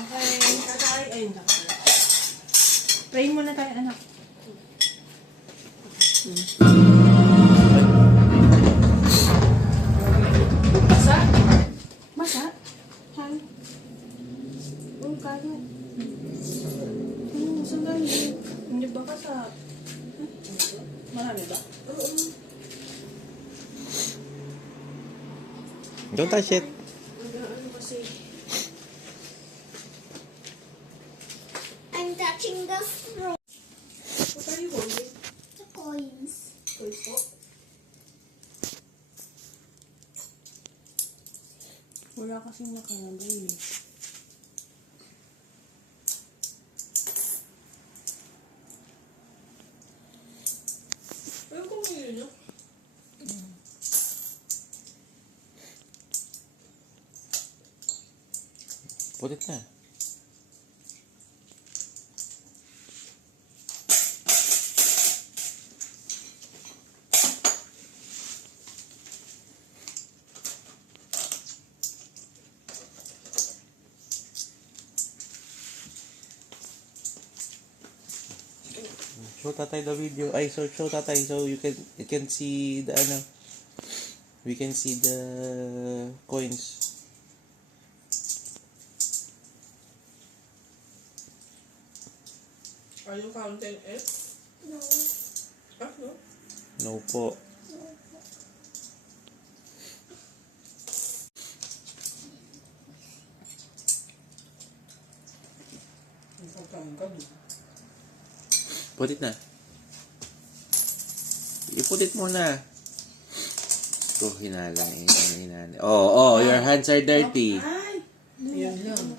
Okay, tatay. Ayun, tatay. Pray muna tayo, anak. Basa? Masa? Han? Oh, kaya. Saan galing? Hindi ba ka sa... Marami ba? Oo. Don't touch it. Ano kasi? I'm touching the straw. What are you holding? The coins. Toys po? Wala kasing nakalagay eh. Ayun kung yun yun. Put it na. Show tatay the video. Ay, so show tatay so you can see the ano. We can see the coins. Are you counting it? No. Ah, no? No po. Ang pagkangkag. Put it na. I-put it muna. Hinala. Oh, your hands are dirty. Ay! Ayan lang.